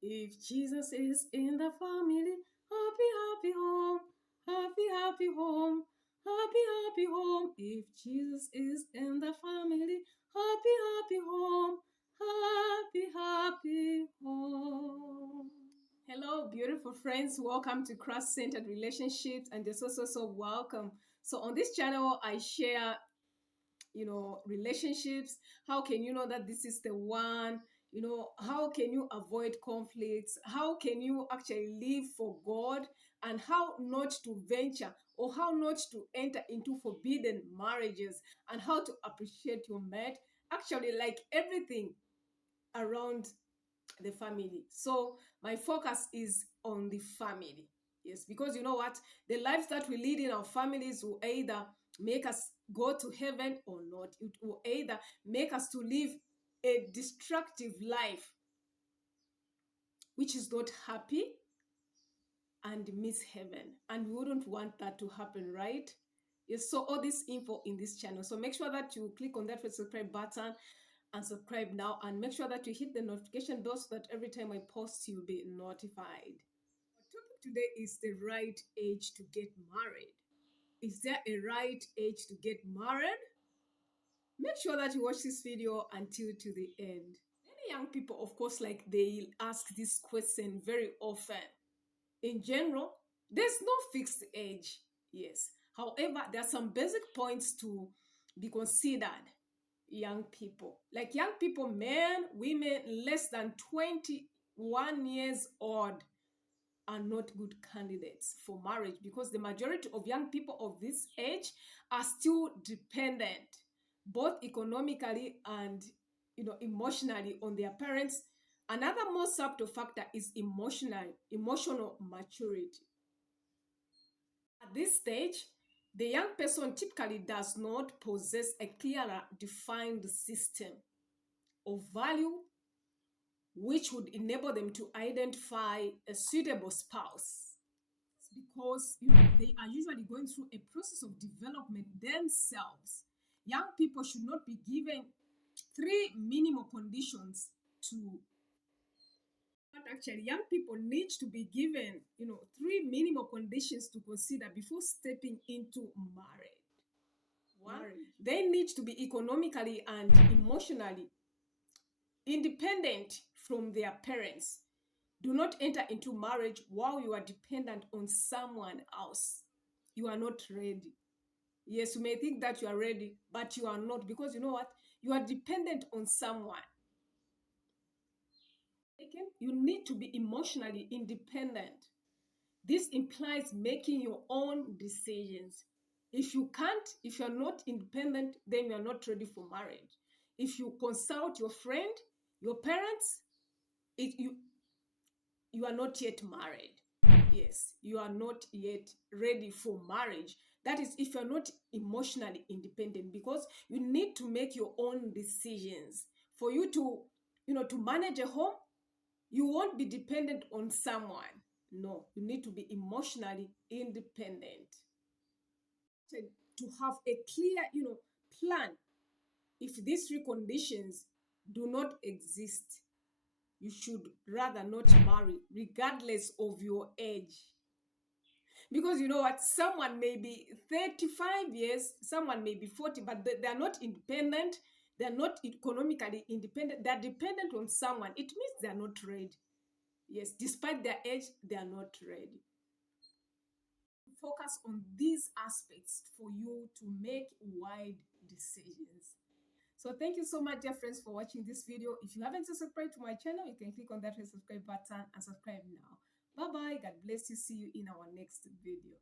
If Jesus is in the family, happy, happy home, happy, happy home, happy, happy home. If Jesus is in the family, happy, happy home, happy, happy home. Hello, beautiful friends. Welcome to Cross-Centered Relationships, and you're so welcome. So on this channel, I share relationships. How can you know that this is the one? How can you avoid conflicts? How can you actually live for God? And how not to venture or how not to enter into forbidden marriages, and how to appreciate your mate. Actually, like everything around the family. So my focus is on the family. Yes, because you know what? The lives that we lead in our families will either make us go to heaven or not. It will either make us to live a destructive life, which is not happy and miss heaven. And we wouldn't want that to happen, right? Yes, so all this info in this channel. So make sure that you click on that subscribe button and subscribe now, and make sure that you hit the notification bell so that every time I post, you'll be notified. Our topic today is the right age to get married. Is there a right age to get married? Make sure that you watch this video until to the end. Many young people, of course, like they ask this question very often. In general, there's no fixed age. Yes. However, there are some basic points to be considered. Young people, like young people, men, women less than 21 years old are not good candidates for marriage, because the majority of young people of this age are still dependent, both economically and emotionally, on their parents. Another more subtle factor is emotional maturity. At this stage, the young person typically does not possess a clearly defined system of value which would enable them to identify a suitable spouse, because they are usually going through a process of development themselves. Young people should not be given three minimal conditions to, but actually young people need to be given three minimal conditions to consider before stepping into marriage. One, they need to be economically and emotionally independent from their parents. Do not enter into marriage while you are dependent on someone else. You are not ready. Yes, you may think that you are ready, but you are not, because you know what? You are dependent on someone. You need to be emotionally independent. This implies making your own decisions. If you can't, if you're not independent, then you're not ready for marriage. If you consult your friend, your parents, you are not yet married. Yes, you are not yet ready for marriage. That is, if you're not emotionally independent, because you need to make your own decisions. For you to, to manage a home, you won't be dependent on someone. No, you need to be emotionally independent. To have a clear, plan. If these three conditions do not exist, you should rather not marry, regardless of your age. Because you know what? Someone may be 35 years, someone may be 40, but they're not independent. They're not economically independent. They're dependent on someone. It means they're not ready. Yes, despite their age, they are not ready. Focus on these aspects for you to make wide decisions. So thank you so much, dear friends, for watching this video. If you haven't subscribed to my channel, you can click on that subscribe button and subscribe now. Bye bye. God bless you. See you in our next video.